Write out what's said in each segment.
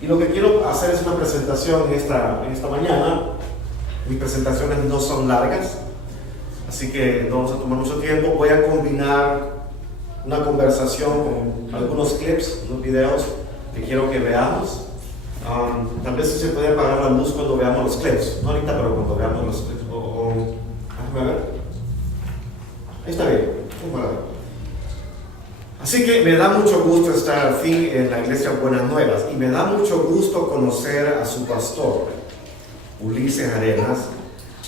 Y lo que quiero hacer es una presentación en esta mañana. Mis presentaciones no son largas, así que no vamos a tomar mucho tiempo. Voy a combinar una conversación con algunos clips, unos videos que quiero que veamos. Tal vez si se puede apagar la luz cuando veamos los clips. No ahorita, pero cuando veamos los clips. Déjame ver. Ahí está bien. Así que me da mucho gusto estar al fin en la iglesia Buenas Nuevas y me da mucho gusto conocer a su pastor, Ulises Arenas,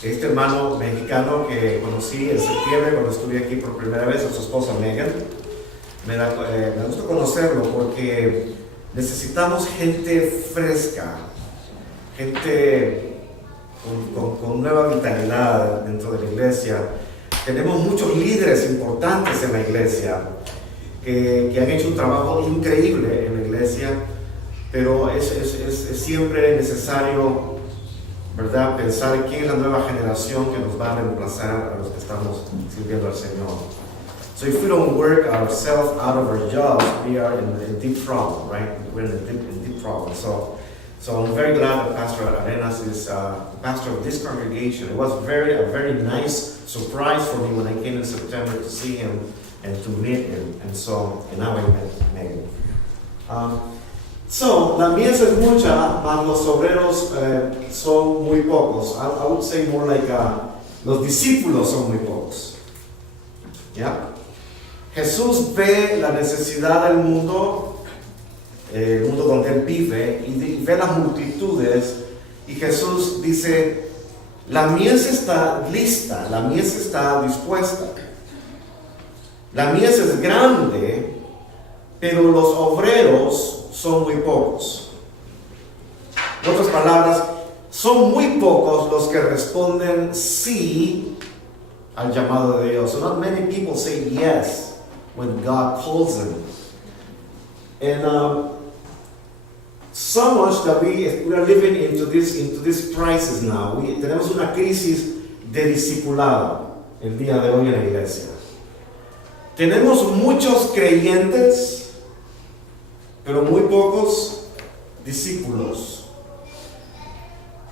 este hermano mexicano que conocí en septiembre cuando estuve aquí por primera vez, a su esposa Megan. Me gusta conocerlo porque necesitamos gente fresca, gente con nueva vitalidad dentro de la iglesia. Tenemos muchos líderes importantes en la iglesia que han hecho un trabajo increíble en la iglesia, pero es siempre necesario, ¿verdad?, pensar quién es la nueva generación que nos va a reemplazar a los que estamos sirviendo al Señor. So if we don't work ourselves out of our jobs, we are in deep trouble, right? We're in deep trouble. So I'm very glad that Pastor Arenas is pastor of this congregation. It was a very nice surprise for me when I came in September to see him and to meet him. And now I met Megan. So la mies es mucha, mas los obreros son muy pocos. I would say more like los discípulos son muy pocos. ¿Ya? Jesús ve la necesidad del mundo, el mundo donde él vive, y ve las multitudes, y Jesús dice, la mies está lista, la mies está dispuesta. La mies es grande, pero los obreros son muy pocos. En otras palabras, son muy pocos los que responden sí al llamado de Dios. So not many people say yes when God calls them. And so much that we are living into this crisis now. Tenemos una crisis de discipulado el día de hoy en la iglesia. Tenemos muchos creyentes, pero muy pocos discípulos.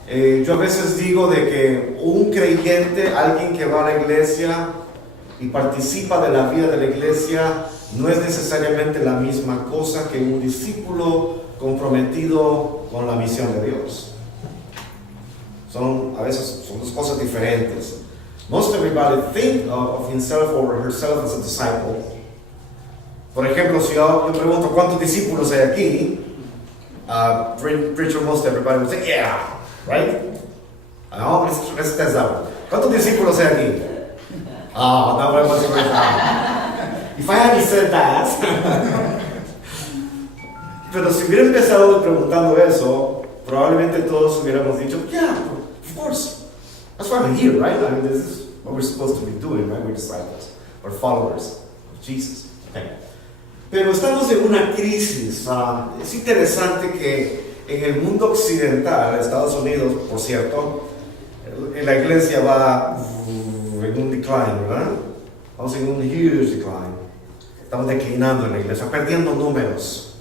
Yo a veces digo de que un creyente, alguien que va a la iglesia y participa de la vida de la iglesia, no es necesariamente la misma cosa que un discípulo comprometido con la misión de Dios. A veces son dos cosas diferentes. Most everybody think of himself or herself as a disciple. Por ejemplo, si yo pregunto cuántos discípulos hay aquí, preacher, most everybody would say, yeah, right? No, let's test out. ¿Cuántos discípulos hay aquí? Now I was right now. If I hadn't said that. Pero si hubiera empezado preguntando eso, probablemente todos hubiéramos dicho, yeah, of course. That's why I'm here, right? I mean, this is what we're supposed to be doing, right? We're disciples, or followers of Jesus. Okay. Pero estamos en una crisis. Es interesante que en el mundo occidental, Estados Unidos, por cierto, la iglesia va en un decline, ¿verdad? Vamos en un huge decline. Estamos declinando en la iglesia, perdiendo números.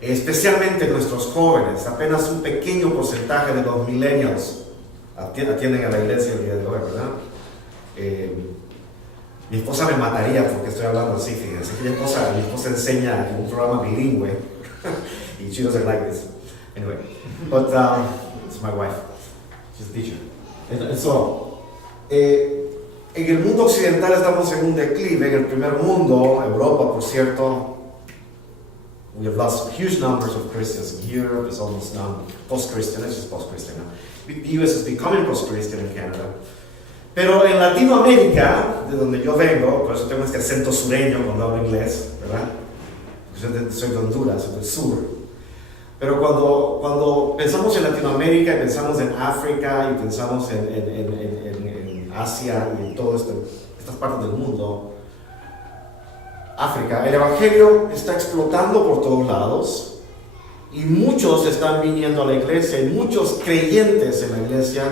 Especialmente nuestros jóvenes, apenas un pequeño porcentaje de los millennials atienden a la iglesia el día de hoy, ¿verdad? Mi esposa me mataría porque estoy hablando así, fíjense. Mi esposa enseña en un programa bilingüe y she doesn't like this. Anyway, but it's my wife, she's a teacher. And so, en el mundo occidental estamos en un declive. En el primer mundo, Europa, por cierto, we have lost huge numbers of Christians. In Europe, it's almost now post-Christian. It's just post-Christian now. The US is becoming post-Christian in Canada. Pero en Latinoamérica, de donde yo vengo, por eso tengo este acento sureño cuando hablo inglés, ¿verdad? Soy de Honduras, soy del sur. Pero cuando pensamos en Latinoamérica y pensamos en África y pensamos en Asia y en todas estas partes del mundo, África, el evangelio está explotando por todos lados y muchos están viniendo a la iglesia, y muchos creyentes en la iglesia,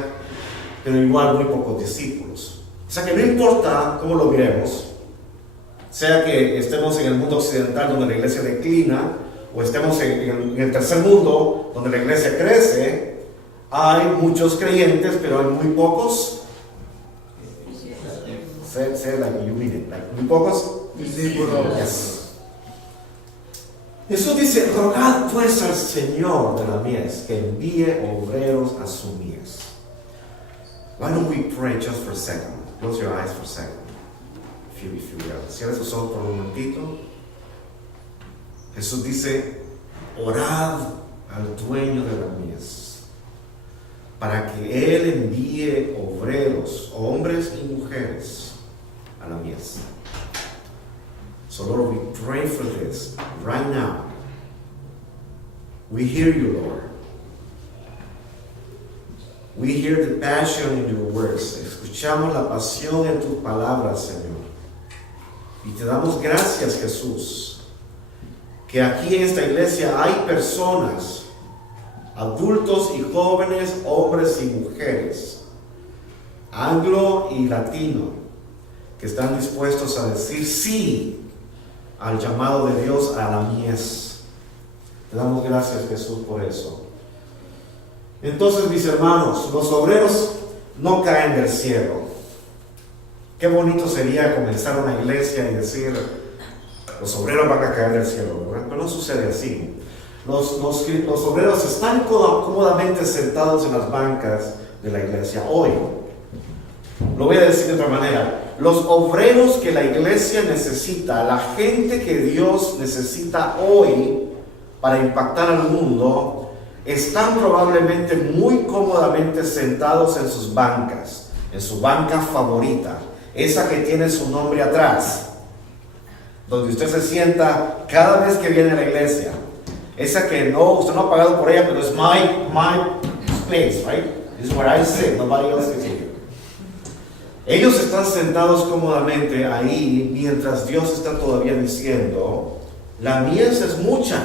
pero igual muy pocos discípulos. O sea que no importa cómo lo miremos, sea que estemos en el mundo occidental donde la iglesia declina, o estemos en el tercer mundo, donde la iglesia crece, hay muchos creyentes, pero hay muy pocos. Say like you mean it, like muy pocos discípulos. Yes. Jesús dice, rogad pues al Señor de la mies que envíe obreros a su mies. Why don't we pray just for a second? Close your eyes for a second. If you will. Cierra sus ojos por un momentito. Jesús dice, orad al dueño de la mies, para que Él envíe obreros, hombres y mujeres, a la mies. So Lord, we pray for this right now. We hear you, Lord. We hear the passion in your words. Escuchamos la pasión en tus palabras, Señor. Y te damos gracias, Jesús, que aquí en esta iglesia hay personas, adultos y jóvenes, hombres y mujeres, anglo y latino, que están dispuestos a decir sí al llamado de Dios a la mies. Te damos gracias, Jesús, por eso. Entonces, mis hermanos, los obreros no caen del cielo. Qué bonito sería comenzar una iglesia y decir, los obreros van a caer del cielo, ¿verdad? Pero no sucede así. Los obreros están cómodamente sentados en las bancas de la iglesia hoy. Lo voy a decir de otra manera. Los obreros que la iglesia necesita, la gente que Dios necesita hoy para impactar al mundo, están probablemente muy cómodamente sentados en sus bancas, en su banca favorita, esa que tiene su nombre atrás, donde usted se sienta cada vez que viene a la iglesia, esa que usted no ha pagado por ella, pero es my place, right? This is where I sit, nobody else is here. Ellos están sentados cómodamente ahí mientras Dios está todavía diciendo, la mies es mucha,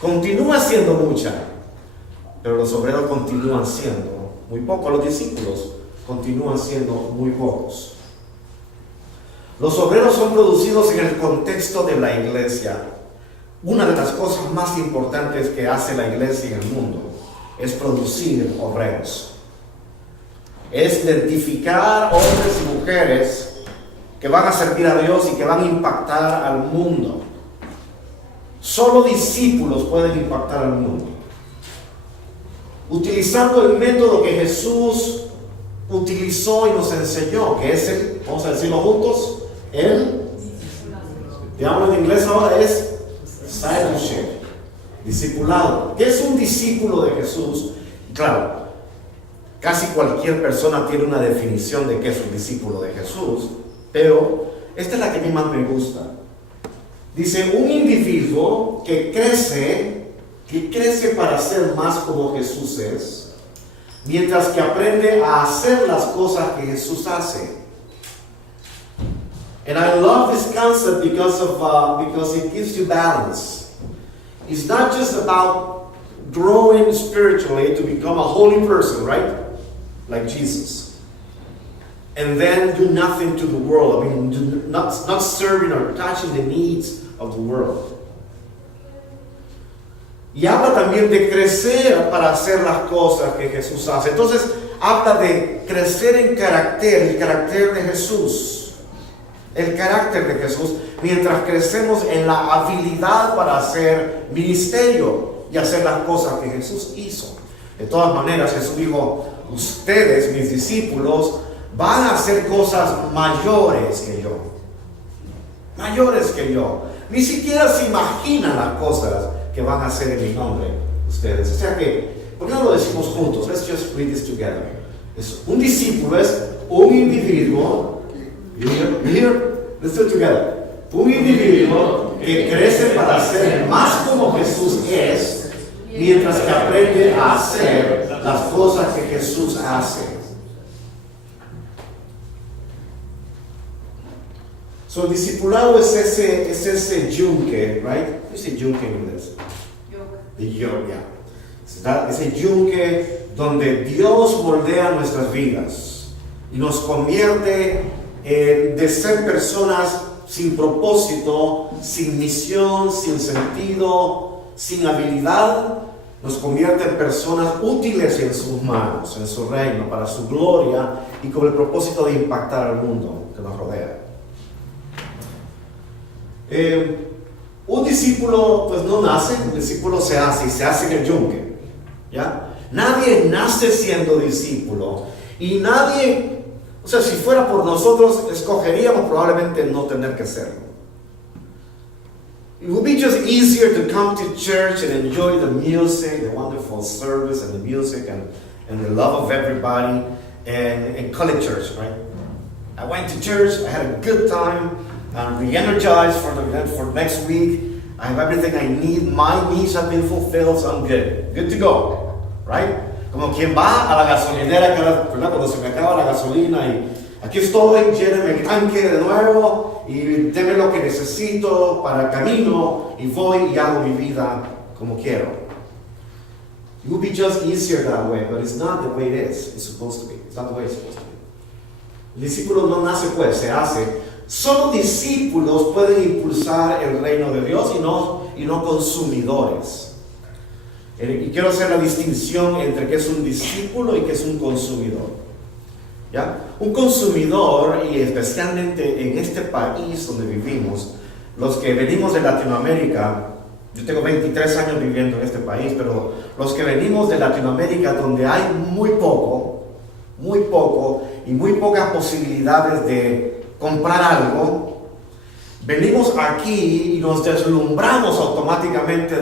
continúa siendo mucha, pero los obreros continúan siendo muy pocos, los discípulos continúan siendo muy pocos. Los obreros son producidos en el contexto de la iglesia. Una de las cosas más importantes que hace la iglesia en el mundo es producir obreros. Es identificar hombres y mujeres que van a servir a Dios y que van a impactar al mundo. Solo discípulos pueden impactar al mundo. Utilizando el método que Jesús utilizó y nos enseñó, que es el, vamos a decirlo juntos, digamos en inglés ahora, es discipleship, discipulado. ¿Qué es un discípulo de Jesús? Claro, casi cualquier persona tiene una definición de qué es un discípulo de Jesús, pero esta es la que a mí más me gusta. Dice, un individuo que crece para ser más como Jesús es, mientras que aprende a hacer las cosas que Jesús hace. And I love this concept because it gives you balance. It's not just about growing spiritually to become a holy person, right? Like Jesus. And then do nothing to the world. I mean, not serving or touching the needs of the world. Y habla también de crecer para hacer las cosas que Jesús hace. Entonces, habla de crecer en carácter, el carácter de Jesús. El carácter de Jesús, mientras crecemos en la habilidad para hacer ministerio y hacer las cosas que Jesús hizo. De todas maneras, Jesús dijo, ustedes, mis discípulos, van a hacer cosas mayores que yo. Mayores que yo. Ni siquiera se imaginan las cosas que van a hacer en mi nombre ustedes. O sea que, ¿por qué no lo decimos juntos? Let's just read this together. Un discípulo es un individuo. Let's do it together. Un individuo que crece para ser más como Jesús es, mientras que aprende a hacer las cosas que Jesús hace. So, el discipulado es ese yunque, right? ¿Qué es yunque en inglés? The yoke, yeah. Ese yunque donde Dios moldea nuestras vidas y nos convierte de ser personas sin propósito, sin misión, sin sentido, sin habilidad nos convierte en personas útiles en sus manos, en su reino, para su gloria y con el propósito de impactar al mundo que nos rodea. Un discípulo pues no nace, un discípulo se hace y se hace en el yunque, ¿ya? Nadie nace siendo discípulo y nadie, o sea, si fuera por nosotros, escogeríamos probablemente no tener que serlo. It would be just easier to come to church and enjoy the music, the wonderful service and the music and the love of everybody and call it church, right? I went to church, I had a good time, I'm re-energized for next week. I have everything I need, my needs have been fulfilled, so I'm good to go, right? Como quien va a la gasolinera cuando se me acaba la gasolina y aquí estoy, lléneme el tanque de nuevo y deme lo que necesito para el camino y voy y hago mi vida como quiero. It would be just easier that way, but it's not the way it is. It's supposed to be. It's not the way it's supposed to be. El discípulo no nace pues, se hace. Solo discípulos pueden impulsar el reino de Dios y no consumidores. Y quiero hacer la distinción entre qué es un discípulo y qué es un consumidor. ¿Ya? Un consumidor, y especialmente en este país donde vivimos, los que venimos de Latinoamérica, yo tengo 23 años viviendo en este país, pero los que venimos de Latinoamérica donde hay muy poco y muy pocas posibilidades de comprar algo, venimos aquí y nos deslumbramos automáticamente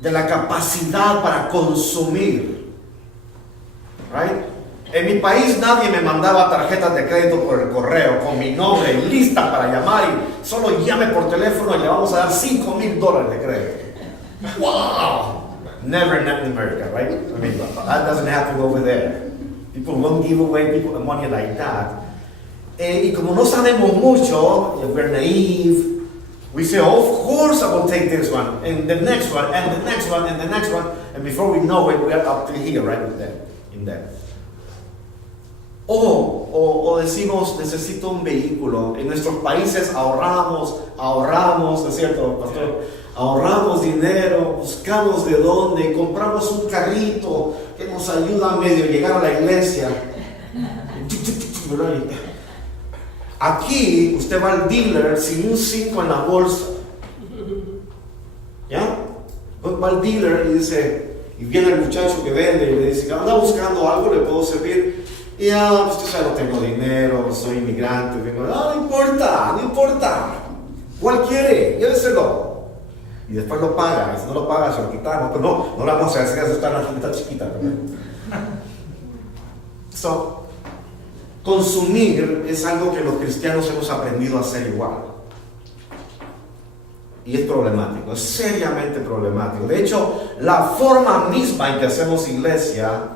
de la capacidad para consumir, right? En mi país nadie me mandaba tarjetas de crédito por el correo con mi nombre lista para llamar y solo llame por teléfono y le vamos a dar $5,000 de crédito. Wow! Never in America, right? I mean, that doesn't happen over there. People won't give away people money like that. Y como no sabemos mucho, we're naive, we say, oh, of course I will take this one, and the next one, and the next one, and the next one, and before we know it, we're up to here, right in there. O decimos, necesito un vehículo. En nuestros países ahorramos, ¿no es cierto, pastor? Ahorramos dinero, buscamos de dónde, compramos un carrito que nos ayuda a medio llegar a la iglesia. Aquí usted va al dealer sin un 5 en la bolsa. ¿Ya? Va al dealer y dice, y viene el muchacho que vende y le dice, anda buscando algo, le puedo servir. Y pues usted sabe, no tengo dinero, soy inmigrante. No importa. ¿Cuál quiere? Lléveselo. Y después lo paga. Y si no lo paga, se lo quitamos. Pero no lo vamos a hacer, eso está en la tarjeta chiquita. So, consumir es algo que los cristianos hemos aprendido a hacer igual. Y es problemático, es seriamente problemático. De hecho, la forma misma en que hacemos iglesia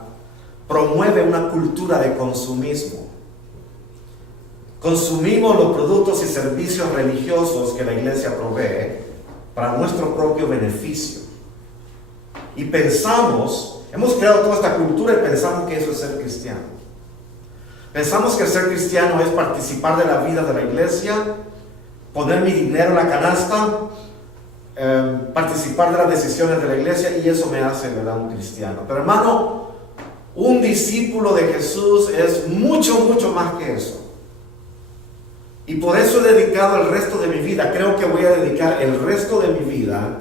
promueve una cultura de consumismo. Consumimos los productos y servicios religiosos que la iglesia provee para nuestro propio beneficio. Y hemos creado toda esta cultura y pensamos que eso es ser cristiano. Pensamos que ser cristiano es participar de la vida de la iglesia, poner mi dinero en la canasta, participar de las decisiones de la iglesia, y eso me hace, ¿verdad?, un cristiano. Pero hermano, un discípulo de Jesús es mucho más que eso. Y por eso he dedicado el resto de mi vida, creo que voy a dedicar el resto de mi vida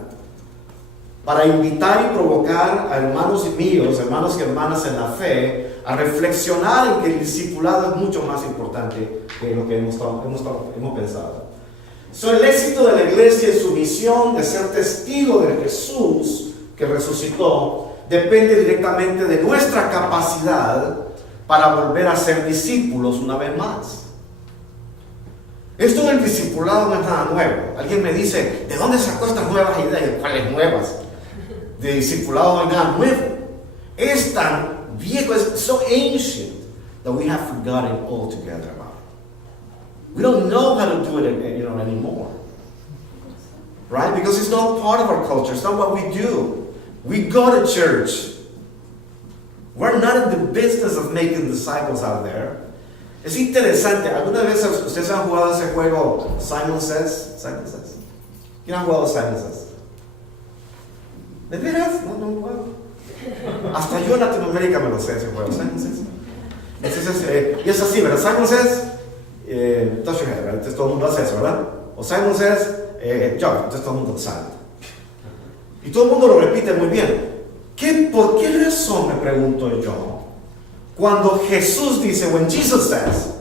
para invitar y provocar a hermanos míos, hermanos y hermanas en la fe, a reflexionar en que el discipulado es mucho más importante que lo que hemos pensado. El éxito de la iglesia y su misión de ser testigo de Jesús que resucitó depende directamente de nuestra capacidad para volver a ser discípulos una vez más. Esto del discipulado no es nada nuevo. Alguien me dice, ¿de dónde sacó estas nuevas ideas? ¿Cuáles nuevas? De discipulado no hay nada nuevo. Es tan viejo, es so ancient that we have forgotten altogether about it. We don't know how to do it, anymore. Right? Because it's not part of our culture. It's not what we do. We go to church. We're not in the business of making disciples out there. Es interesante. ¿Alguna vez ustedes han jugado ese juego Simon Says? ¿Quién ha jugado Simon Says? ¿De veras? No, bueno. Hasta yo en Latinoamérica me lo sé ese juego. Simon Says. Entonces, y es así, ¿verdad? Simon Says, touch your head, ¿verdad? Entonces todo el mundo hace eso, ¿verdad? O Simon Says, jump. Entonces todo el mundo sale. Y todo el mundo lo repite muy bien. ¿Por qué razón, me pregunto yo, cuando Jesús dice, when Jesus says,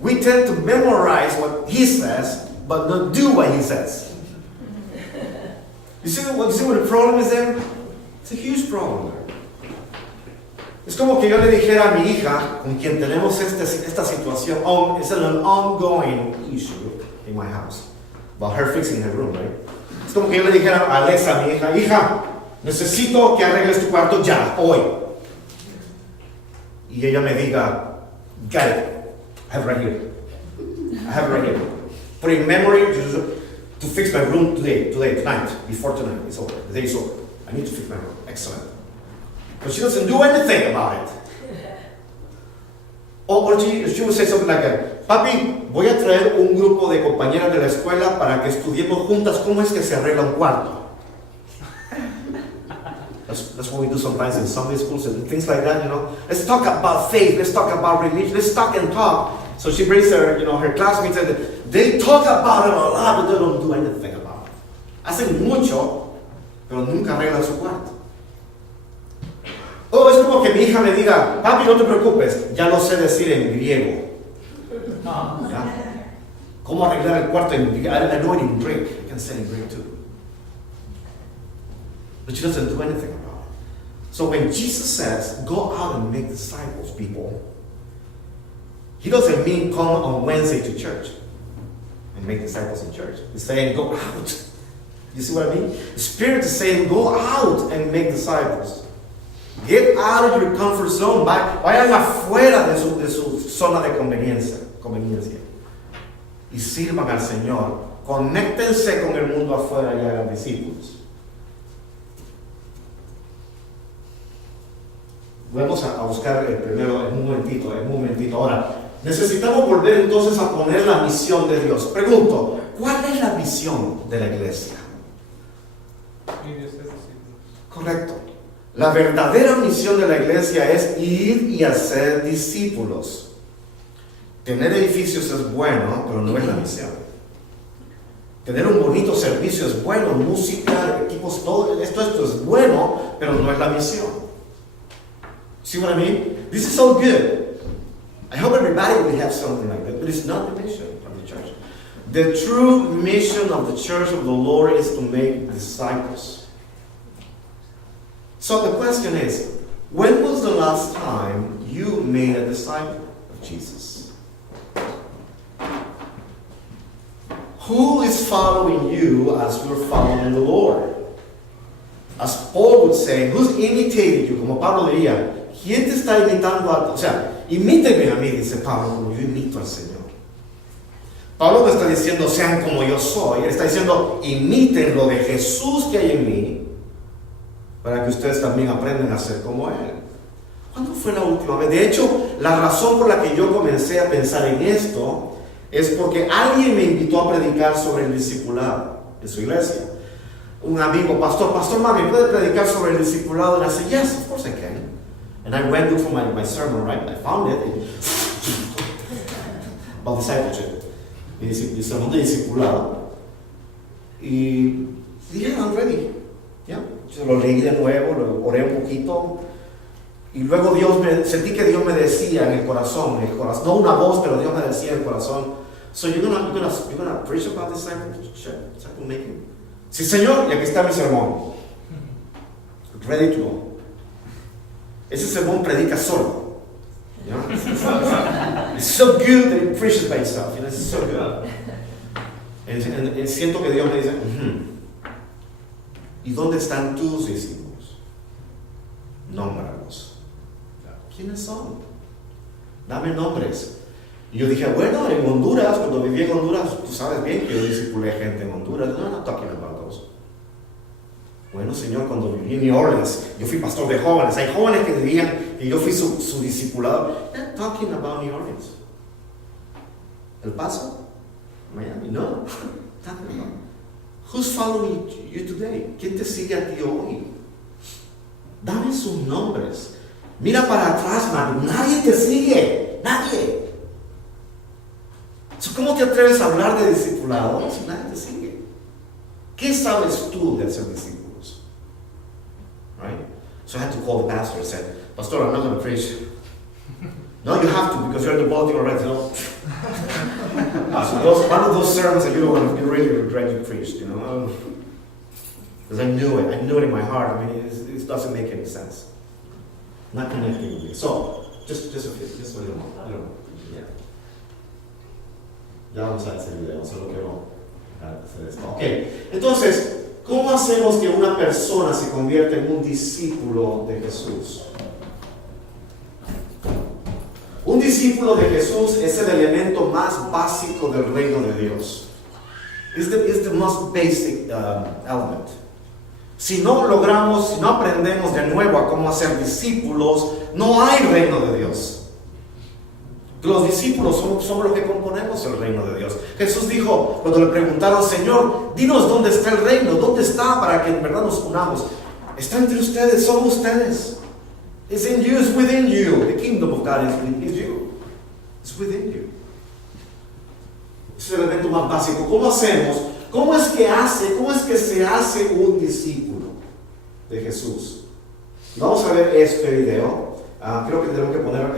we tend to memorize what he says, but not do what he says? You see what the problem is there? It's a huge problem there. Es como que yo le dijera a mi hija, con quien tenemos esta situación, it's an ongoing issue in my house, about her fixing her room, right? Es como que yo le dijera a Alexa, a mi hija, necesito que arregles tu cuarto ya, hoy. Y ella me diga, got it, I have it right here. I have it right here. Put in memory to fix my room today, tonight, before tonight, it's over, the day is over. I need to fix my room, excellent. But she doesn't do anything about it. Or she would say something like that, papi, voy a traer un grupo de compañeras de la escuela para que estudiemos juntas cómo es que se arregla un cuarto. That's what we do sometimes in Sunday schools and things like that, you know. Let's talk about faith, let's talk about religion, let's talk and talk. So she brings her, her classmates and they talk about it a lot, but they don't do anything about it. Hacen mucho, pero nunca arreglan su cuarto. Oh, es como que mi hija me diga, papi, no te preocupes, ya lo sé decir en griego. ¿Ya? ¿Cómo arreglar el cuarto en griego? I know it in Greek. I can say it in Greek too. But she doesn't do anything about it. So when Jesus says, go out and make disciples, people, he doesn't mean come on Wednesday to church and make disciples in church. He's saying, go out. You see what I mean? The Spirit is saying, go out and make disciples. Get out of your comfort zone. Vayan afuera de su zona de conveniencia. Y sirvan al Señor. Conéctense con el mundo afuera y hagan discípulos. Vamos a buscar el primero en un momentito. Ahora, necesitamos volver entonces a poner la misión de Dios. Pregunto, ¿cuál es la misión de la iglesia? Correcto. La verdadera misión de la iglesia es ir y hacer discípulos. Tener edificios es bueno, pero no es la misión. Tener un bonito servicio es bueno, música, equipos, todo esto es bueno, pero no es la misión. See what I mean? This is so good. I hope everybody will have something like that, but it's not the mission of the church. The true mission of the church of the Lord is to make disciples. So the question is, when was the last time you made a disciple of Jesus? Who is following you as you're following the Lord? As Paul would say, who's imitating you? Como Pablo diría, ¿quién te está imitando a ti? O sea, imíteme a mí, dice Pablo, como yo imito al Señor. Pablo no está diciendo, sean como yo soy. Él está diciendo, imiten lo de Jesús que hay en mí, para que ustedes también aprendan a ser como Él. ¿Cuándo fue la última vez? De hecho, la razón por la que yo comencé a pensar en esto es porque alguien me invitó a predicar sobre el discipulado en su iglesia. Un amigo, pastor, mami, ¿puede predicar sobre el discipulado? And I said, yes, of course I can. And I went for my sermon, right? I found it. About discipleship. Mi sermón de discipulado. Y dije, I'm ready. Yeah. Yo lo leí de nuevo, lo oré un poquito. Y luego sentí que Dios me decía en el corazón, no una voz, pero Dios me decía en el corazón, so you're gonna preach about disciple making? Sí, Señor, y aquí está mi sermón. Ready to go. Ese sermón predica solo. You know? It's so good that it preaches by itself. You know, it's so good. Y siento que Dios me dice, ¿y dónde están tus discípulos? Nómbralos. ¿Quiénes son? Dame nombres. Y yo dije, bueno, en Honduras, cuando viví en Honduras, tú sabes bien que yo discipulé gente en Honduras. No, no talking about those. Bueno, Señor, cuando viví en New Orleans, yo fui pastor de jóvenes. Hay jóvenes que dirían que yo fui su discipulado. Not talking about New Orleans. ¿El Paso? Miami, no. Who's following you today? ¿Quién te sigue a ti hoy? Dame sus nombres. Mira para atrás, man. Nadie te sigue. Nadie. ¿Cómo te atreves a hablar de discipulado si nadie te sigue? ¿Qué sabes tú de ser discípulos? Right? So I had to call the pastor and said, Pastor, I'm not going to preach. No, you have to because you're in the Baltimore Reds, you know. So one of those sermons that you really regret you preached, you know. Because I knew it in my heart. I mean, it doesn't make any sense. Not connecting with me. So, just a little more. Yeah. Ya vamos a hacer el video, solo quiero hacer esto. Ok, entonces, ¿cómo hacemos que una persona se convierta en un discípulo de Jesús? Un discípulo de Jesús es el elemento más básico del reino de Dios. It's the most basic element. Si no aprendemos de nuevo a cómo hacer discípulos, no hay reino de Dios. Los discípulos somos los que componemos el reino de Dios. Jesús dijo, cuando le preguntaron, Señor, dinos dónde está el reino, dónde está para que en verdad nos unamos. Está entre ustedes, son ustedes. It's in you, it's within you. The kingdom of God is you. It's within you. Es el elemento más básico. ¿Cómo hacemos? ¿Cómo es que se hace un discípulo de Jesús? Vamos a ver este video. Creo que tenemos que poner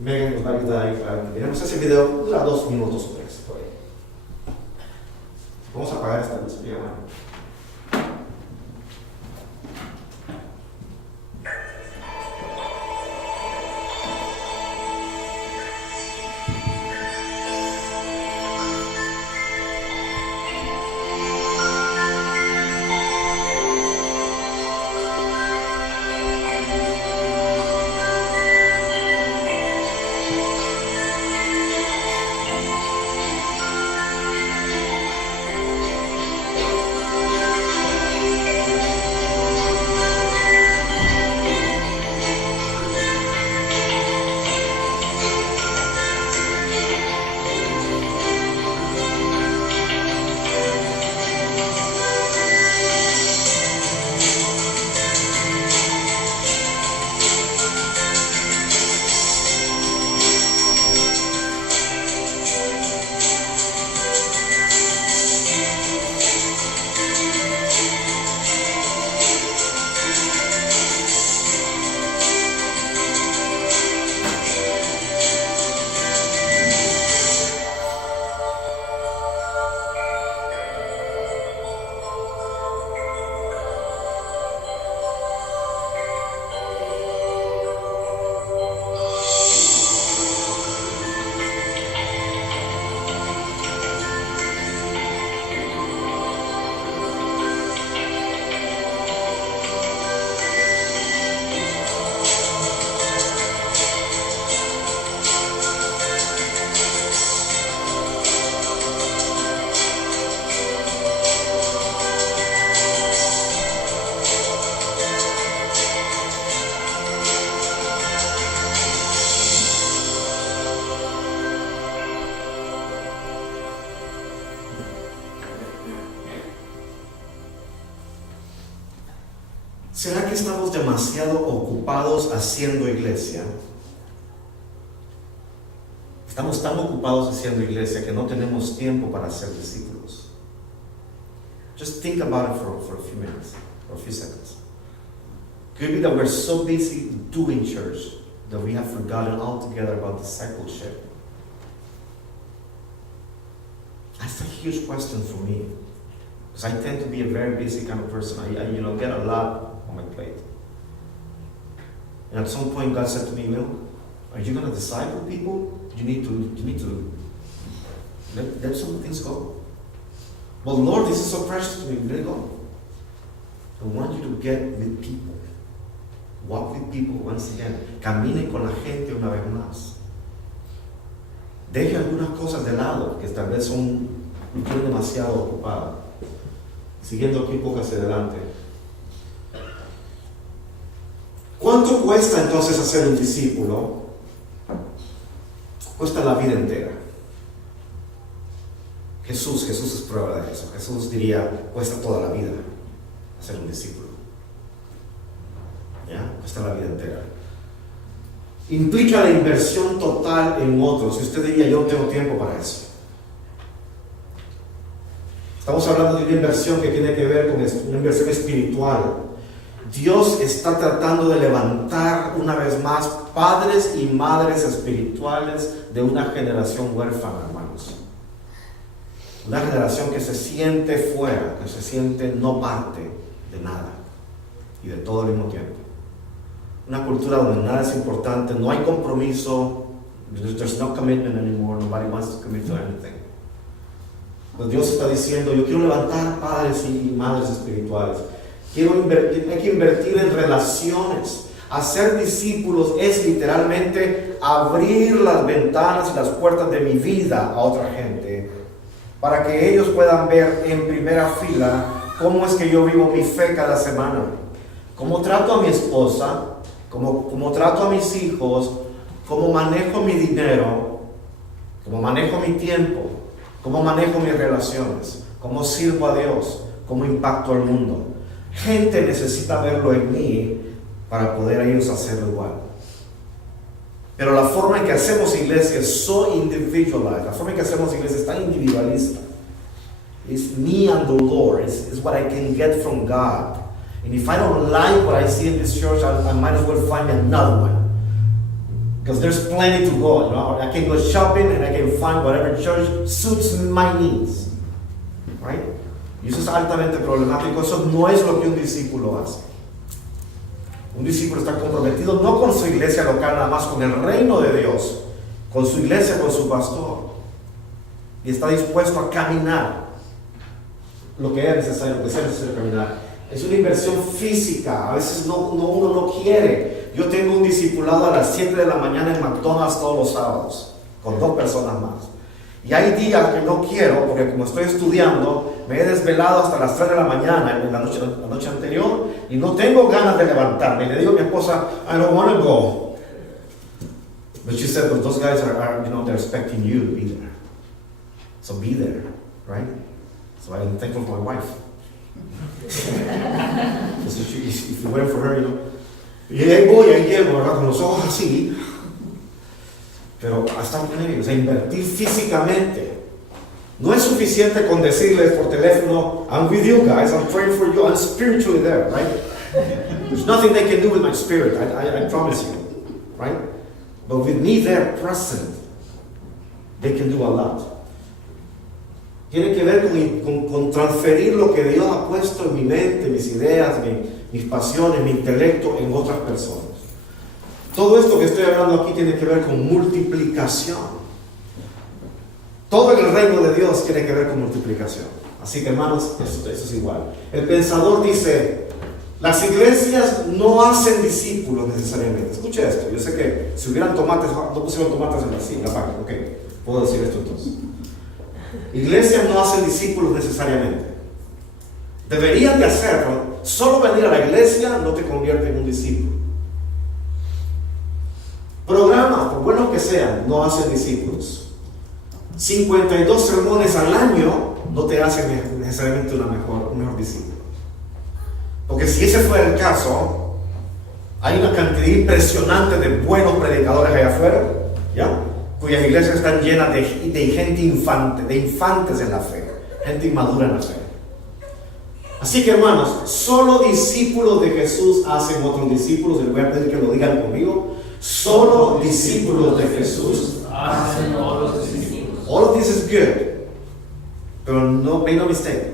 Megan nos va a ayudar ahí para que miremos ese video. Dura 2 minutos o 3 por ahí. Vamos a apagar esta luz. ¿Será que estamos demasiado ocupados haciendo iglesia? Estamos tan ocupados haciendo iglesia que no tenemos tiempo para ser discípulos. Just think about it for a few minutes, or a few seconds. Could it be that we're so busy doing church that we have forgotten altogether about discipleship? That's a huge question for me. Because I tend to be a very busy kind of person. I get a lot on my plate. And at some point God said to me, are you going to disciple people? You need to let some things go. Well, Lord, this is so precious to me. Let it go. I want you to get with people. Walk with people once again. Camine con la gente una vez más. Deje algunas cosas de lado que tal vez son demasiado ocupadas. Siguiendo aquí un poco hacia adelante. ¿Cuánto cuesta entonces hacer un discípulo? Cuesta la vida entera. Jesús es prueba de eso. Jesús diría, cuesta toda la vida ser un discípulo. ¿Ya? Cuesta la vida entera. Implica la inversión total en otros. Y usted diría, yo no tengo tiempo para eso. Estamos hablando de una inversión que tiene que ver con una inversión espiritual. Dios está tratando de levantar una vez más padres y madres espirituales de una generación huérfana, hermanos. Una generación que se siente fuera, que se siente no parte de nada y de todo al mismo tiempo. Una cultura donde nada es importante, no hay compromiso, there's no commitment anymore, nobody wants to commit to anything. Pero Dios está diciendo, yo quiero levantar padres y madres espirituales. Hay que invertir en relaciones. Hacer discípulos es literalmente abrir las ventanas y las puertas de mi vida a otra gente, para que ellos puedan ver en primera fila cómo es que yo vivo mi fe cada semana, cómo trato a mi esposa, cómo trato a mis hijos, cómo manejo mi dinero, cómo manejo mi tiempo, cómo manejo mis relaciones, cómo sirvo a Dios, cómo impacto al mundo. Gente necesita verlo en mí para poder ellos hacerlo igual. Pero la forma en que hacemos iglesia es so individualized. La forma en que hacemos iglesia es tan individualista. It's me and the Lord. It's what I can get from God. And if I don't like what I see in this church, I might as well find another one. Because there's plenty to go. You know? I can go shopping and I can find whatever church suits my needs. Right? Y eso es altamente problemático. Eso no es lo que un discípulo hace. Un discípulo está comprometido no con su iglesia local, nada más con el reino de Dios, con su iglesia, con su pastor. Y está dispuesto a caminar lo que sea necesario caminar. Es una inversión física. A veces uno no quiere. Yo tengo un discipulado a las 7 de la mañana en McDonald's todos los sábados, con 2 personas más. Y hay días que no quiero, porque como estoy estudiando, me he desvelado hasta las 3 de la mañana en la noche anterior y no tengo ganas de levantarme. Y le digo a mi esposa, I don't want to go. But she said, but those guys are they're expecting you to be there. So be there, right? So I'm thankful for my wife. So if you wait for her, Y ahí voy, ahí llego, ¿verdad? Con los ojos así. Pero hasta con ellos, o sea, invertir físicamente. No es suficiente con decirles por teléfono, I'm with you guys, I'm praying for you, I'm spiritually there, right? There's nothing they can do with my spirit, I promise you, right? But with me there present, they can do a lot. Tiene que ver con transferir lo que Dios ha puesto en mi mente, mis ideas, mis pasiones, mi intelecto en otras personas. Todo esto que estoy hablando aquí tiene que ver con multiplicación. Todo en el reino de Dios tiene que ver con multiplicación. Así que hermanos, eso es igual. El pensador dice, las iglesias no hacen discípulos necesariamente. Escuche esto, yo sé que si hubieran tomates, no pusieron tomates en la página. Ok, puedo decir esto entonces. Iglesias no hacen discípulos necesariamente. Deberían de hacerlo. Solo venir a la iglesia no te convierte en un discípulo. Programas, por buenos que sean, no hacen discípulos. 52 sermones al año no te hacen necesariamente un mejor discípulo. Porque si ese fuera el caso, hay una cantidad impresionante de buenos predicadores allá afuera, ¿ya? Cuyas iglesias están llenas de gente infante, de infantes en la fe, gente inmadura en la fe. Así que hermanos, solo discípulos de Jesús hacen otros discípulos. Les voy a pedir que lo digan conmigo. Solo discípulos de Jesús hacen otros discípulos. All of this is good, pero make no mistake.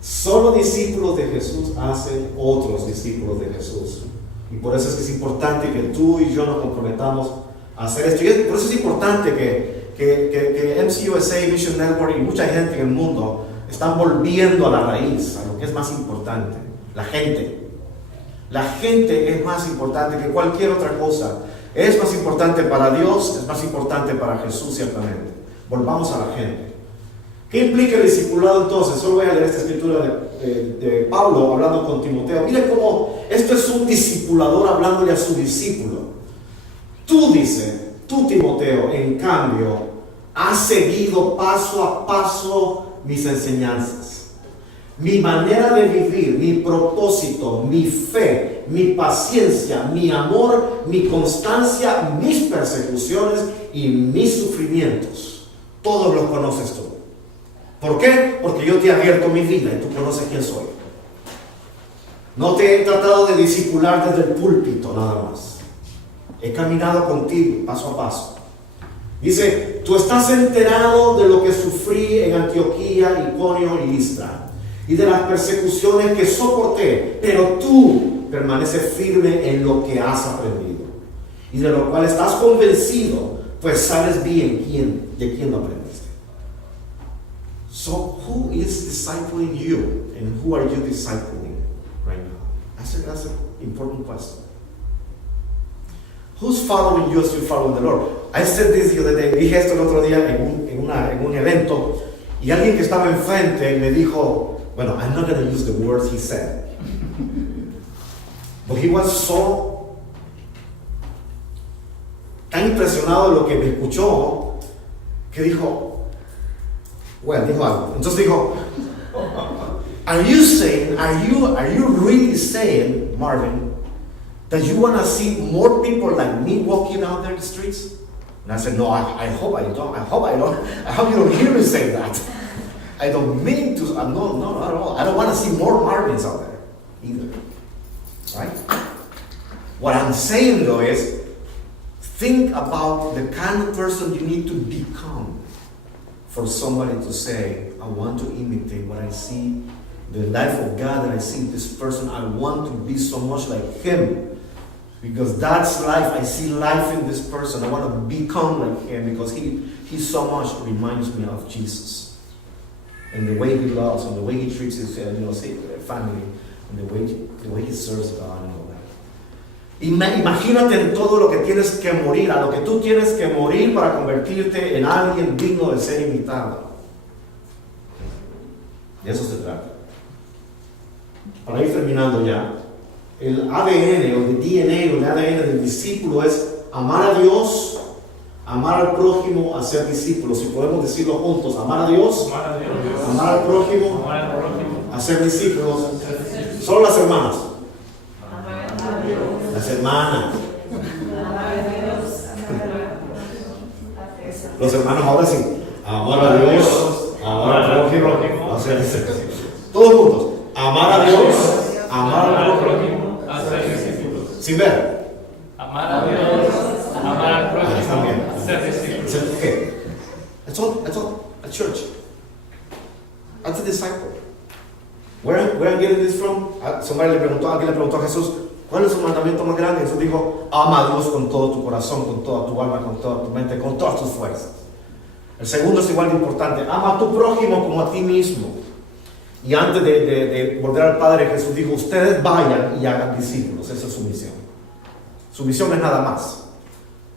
Solo discípulos de Jesús hacen otros discípulos de Jesús. Y por eso es que es importante que tú y yo nos comprometamos a hacer esto. Y por eso es importante que MCUSA, Mission Network y mucha gente en el mundo están volviendo a la raíz, a lo que es más importante, la gente. La gente es más importante que cualquier otra cosa. Es más importante para Dios, es más importante para Jesús, ciertamente. Volvamos a la gente. ¿Qué implica el discipulado entonces? Solo voy a leer esta escritura de Pablo hablando con Timoteo. Mire cómo esto es un discipulador hablándole a su discípulo. Tú, dice, tú Timoteo, en cambio, ha seguido paso a paso mis enseñanzas, mi manera de vivir, mi propósito, mi fe, mi paciencia, mi amor, mi constancia, mis persecuciones y mis sufrimientos. Todos los conoces tú. ¿Por qué? Porque yo te he abierto mi vida y tú conoces quién soy. No te he tratado de discipular desde el púlpito nada más. He caminado contigo paso a paso. Dice, tú estás enterado de lo que sufrí en Antioquía, Iconio y Listra, y de las persecuciones que soporté, pero tú permaneces firme en lo que has aprendido, y de lo cual estás convencido, pues sabes bien de quién lo aprendiste. So, who is discipling you, and who are you discipling right now? That's an important question. Who's following you as you follow the Lord? I said this the other day. Dije esto el otro día en un evento, y alguien que estaba enfrente me dijo, bueno, I'm not going to use the words he said, but he was so tan impresionado de lo que me escuchó que dijo, bueno, dijo algo. Entonces dijo, are you really saying, Marvin, that you want to see more people like me walking out there in the streets? And I said, no, I hope I don't. I hope you don't hear me say that. I don't mean to. No, not at all. I don't want to see more Marvins out there either. Right? What I'm saying though is, think about the kind of person you need to become for somebody to say, I want to imitate what I see, the life of God that I see in this person. I want to be so much like him. Because that's life. I see life in this person. I want to become like him because he so much reminds me of Jesus. And the way he loves, and the way he treats his family, and the way he serves God and all that. Imagínate en todo lo que tienes que morir, a lo que tú tienes que morir para convertirte en alguien digno de ser imitado. De eso se trata. Para ir terminando ya, el ADN o el DNA o el ADN del discípulo es amar a Dios, amar al prójimo, hacer discípulos. Si podemos decirlo juntos, amar a Dios, amar al prójimo, hacer discípulos. Solo las hermanas. Las hermanas. Los hermanos ahora sí. Amar a Dios, amar al prójimo, hacer discípulos. Todos juntos. Amar a Dios, amar al prójimo, hacer discípulos. Sin ver. Amar a Dios, amar al prójimo, hacer discípulos. Okay. That's all. A church. That's a disciple. Where I'm getting this from? Alguien le preguntó a Jesús, ¿cuál es su mandamiento más grande? Jesús dijo, ama a Dios con todo tu corazón, con toda tu alma, con toda tu mente, con todas tus fuerzas. El segundo es igual de importante, ama a tu prójimo como a ti mismo. Y antes de volver al Padre, Jesús dijo, ustedes vayan y hagan discípulos. Esa es su misión. Su misión es nada más.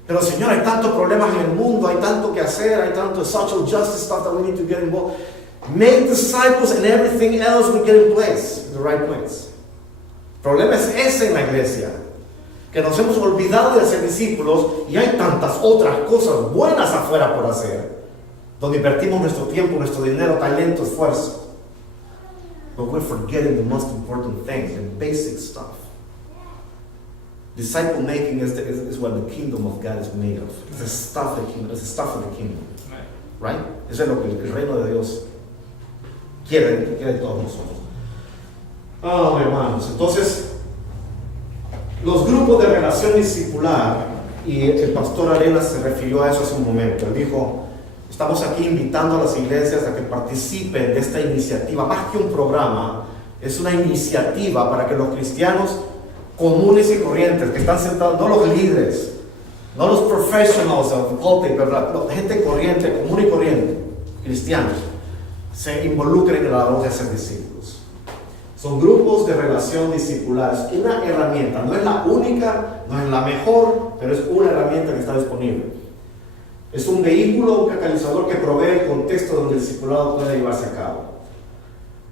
Pero Señor, hay tantos problemas en el mundo, hay tanto que hacer, hay tanto social justice stuff that we need to get involved. Make disciples and everything else will get in place, in the right place. El problema es ese en la iglesia, que nos hemos olvidado de hacer discípulos y hay tantas otras cosas buenas afuera por hacer, donde invertimos nuestro tiempo, nuestro dinero, talento, esfuerzo. But we're forgetting the most important things, the basic stuff. Disciple making is what the kingdom of God is made of. It's the stuff of the kingdom. Right? Eso es lo que el reino de Dios quiere de todos nosotros. Oh, hermanos. Entonces, los grupos de relación discipular, y el pastor Arenas se refirió a eso hace un momento. Él dijo, estamos aquí invitando a las iglesias a que participen de esta iniciativa. Más que un programa, es una iniciativa para que los cristianos comunes y corrientes que están sentados, no los líderes, no los professionals of pulpit, pero la gente corriente, común y corriente, cristianos, se involucren en la labor de hacer discípulos. Son grupos de relación discipular. Es una herramienta, no es la única, no es la mejor, pero es una herramienta que está disponible. Es un vehículo, un catalizador que provee el contexto donde el discipulado puede llevarse a cabo.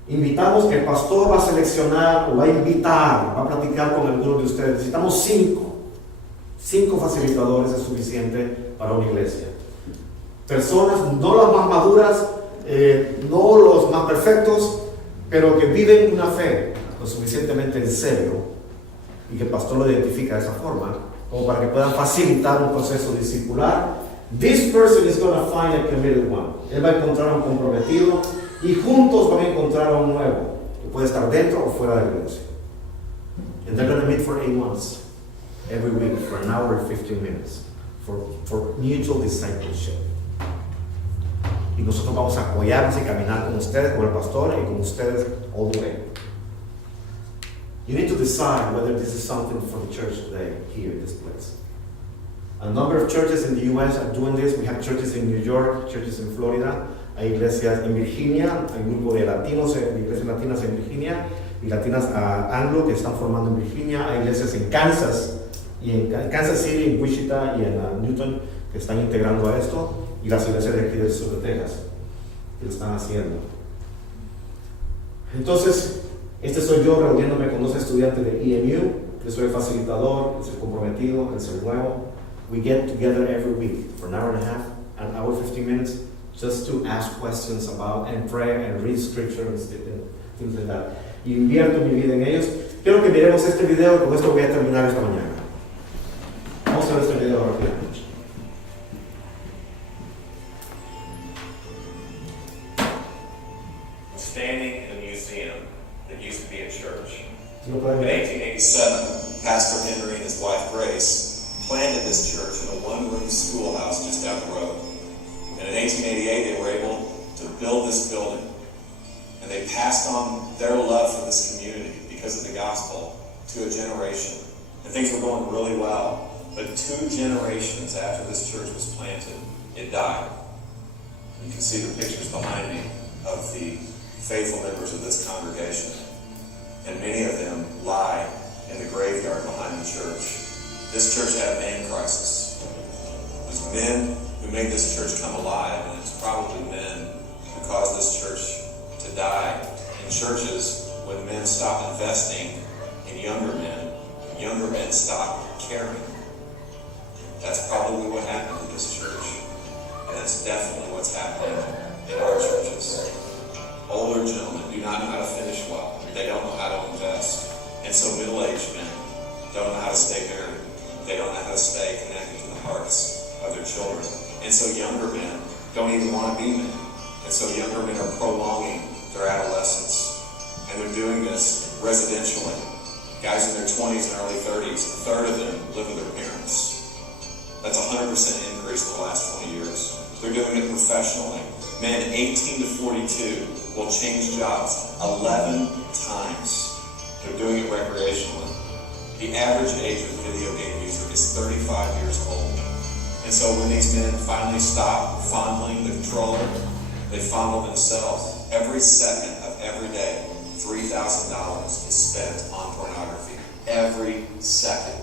Invitamos que el pastor va a seleccionar o va a invitar, va a platicar con algunos de ustedes. Necesitamos 5 facilitadores, es suficiente para una iglesia. Personas, no las más maduras, no los más perfectos, pero que viven una fe lo suficientemente en serio y que el pastor lo identifica de esa forma, como para que puedan facilitar un proceso discipular. This person is going to find a committed one. Él va a encontrar a un comprometido y juntos van a encontrar a un nuevo, que puede estar dentro o fuera de la iglesia. And they're going to meet for 8 months, every week, for an hour and 15 minutes, for mutual discipleship. Y nosotros vamos a apoyarnos y caminar con ustedes, con el pastor y con ustedes all the way. You need to decide whether this is something for the church today, here in this place. A number of churches in the U.S. are doing this. We have churches in New York, churches in Florida, hay iglesias en Virginia, hay un grupo de latinos, de iglesias latinas en Virginia y latinas anglo que están formando en Virginia, hay iglesias en Kansas, y en Kansas City, en Wichita y en Newton que están integrando a esto, y las iglesias de aquí del sur de Texas que lo están haciendo. Entonces, este soy yo reuniéndome con 2 estudiantes de EMU, que soy el facilitador, es el comprometido, es el nuevo. We get together every week for an hour and a half, an hour 15 minutes, just to ask questions about and pray and read scripture and things like that. Y invierto mi vida en ellos. Quiero que miremos este video y con esto voy a terminar esta mañana. Vamos a ver este video rápidamente. Standing in a museum that used to be a church. ¿Sí lo In pueden ver? 1887, Pastor Henry and his wife Grace planted this church in a one-room schoolhouse just down the road. And in 1888, they were able to build this building. And they passed on their love for this community because of the gospel to a generation. And things were going really well. But 2 generations after this church was planted, it died. You can see the pictures behind me of the faithful members of this congregation. And many of them lie in the graveyard behind the church. This church had a man crisis. It was men who made this church come alive, and it's probably men who caused this church to die. In churches, when men stop investing in younger men stop caring. That's probably what happened in this church. And that's definitely what's happening in our churches. Older gentlemen do not know how to finish well. They don't know how to invest. And so middle-aged men don't know how to stay married. They don't know how to stay connected to the hearts of their children. And so younger men don't even want to be men. And so younger men are prolonging their adolescence. And they're doing this residentially. Guys in their 20s and early 30s, a third of them live with their parents. That's a 100% increase in the last 20 years. They're doing it professionally. Men 18 to 42 will change jobs 11 times. They're doing it recreationally. The average age of a video game user is 35 years old. And so when these men finally stop fondling the controller, they fondle themselves. Every second of every day, $3,000 is spent on pornography. Every second.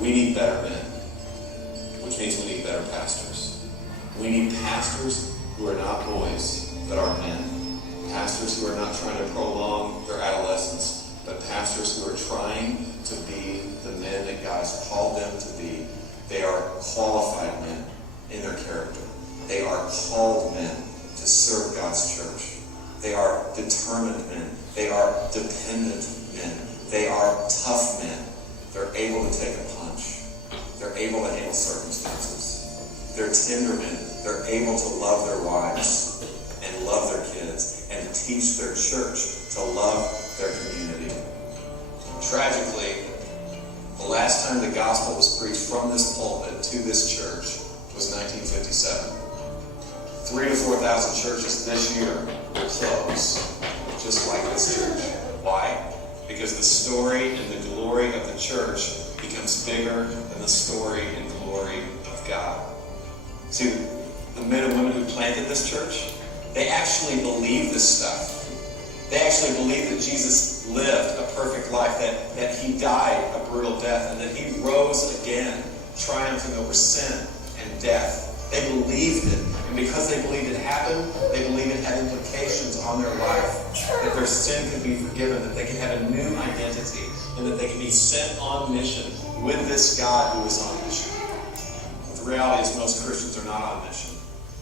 We need better men, which means we need better pastors. We need pastors who are not boys, but are men. Pastors who are not trying to prolong their adolescence, but pastors who are trying to be the men that God has called them to be. They are qualified men in their character. They are called men to serve God's church. They are determined men. They are dependent men. They are tough men. They're able to take a punch. They're able to handle circumstances. They're tender men. They're able to love their wives and love their kids and to teach their church to love their community. Tragically, the last time the gospel was preached from this pulpit to this church was 1957. 3,000 to 4,000 churches this year will close, just like this church. Why? Because the story and the glory of the church becomes bigger than the story and glory of God. See, the men and women who planted this church, they actually believe this stuff. They actually believe that Jesus lived a perfect life, that he died a brutal death, and that he rose again, triumphing over sin and death. They believed it. And because they believed it happened, they believed it had implications on their life. That their sin could be forgiven, that they could have a new identity, and that they could be sent on mission with this God who is on mission. But the reality is most Christians are not on mission.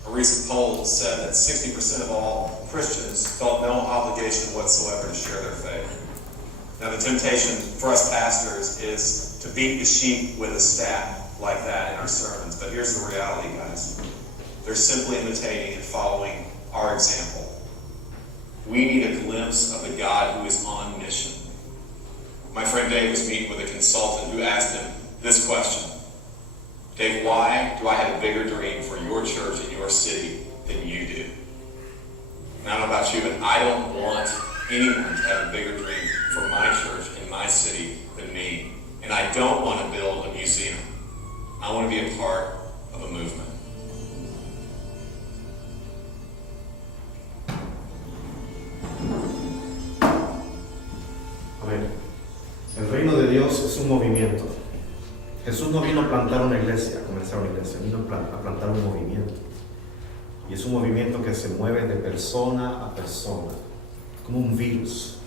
A recent poll said that 60% of all Christians felt no obligation whatsoever to share their faith. Now, the temptation for us pastors is to beat the sheep with a staff like that in our sermons. But here's the reality, guys. They're simply imitating and following our example. We need a glimpse of the God who is on mission. My friend Dave was meeting with a consultant who asked him this question. Dave, why do I have a bigger dream for your church in your city than you do? And I don't know about you, but I don't want anyone to have a bigger dream for my church in my city than me. And I don't want to build a museum. I want to be a part of a movement. Amén. El reino de Dios es un movimiento. Jesús no vino a plantar una iglesia, a comenzar una iglesia, vino a plantar un movimiento. Y es un movimiento que se mueve de persona a persona, como un virus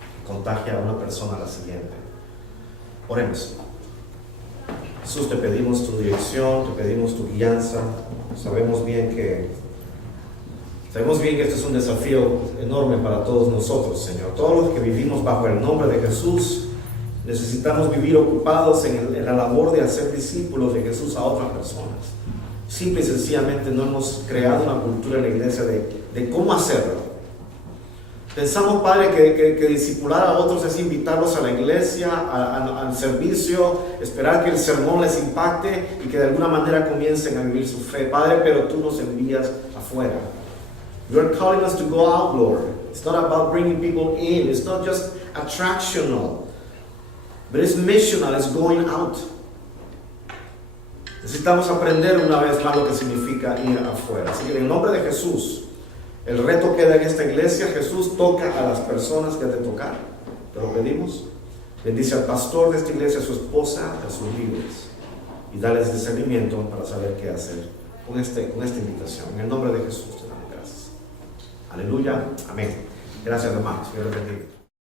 que contagia a una persona a la siguiente. Oremos. Jesús, te pedimos tu dirección, te pedimos tu guianza. Sabemos bien que este es un desafío enorme para todos nosotros, Señor. Todos los que vivimos bajo el nombre de Jesús necesitamos vivir ocupados en la labor de hacer discípulos de Jesús a otras personas. Simple y sencillamente no hemos creado una cultura en la iglesia de cómo hacerlo. Pensamos, Padre, que discipular a otros es invitarlos a la iglesia, al servicio, esperar que el sermón les impacte y que de alguna manera comiencen a vivir su fe. Padre, pero tú nos envías afuera. You are calling us to go out, Lord. It's not about bringing people in. It's not just attractional. But it's missional, it's going out. Necesitamos aprender una vez más lo que significa ir afuera. Así que en el nombre de Jesús, el reto queda en esta iglesia. Jesús, toca a las personas que has de tocar. Te lo pedimos. Bendice al pastor de esta iglesia, a su esposa, a sus líderes. Y dales discernimiento para saber qué hacer con esta invitación. En el nombre de Jesús te damos gracias. Aleluya. Amén. Gracias, hermanos. Dios les bendiga.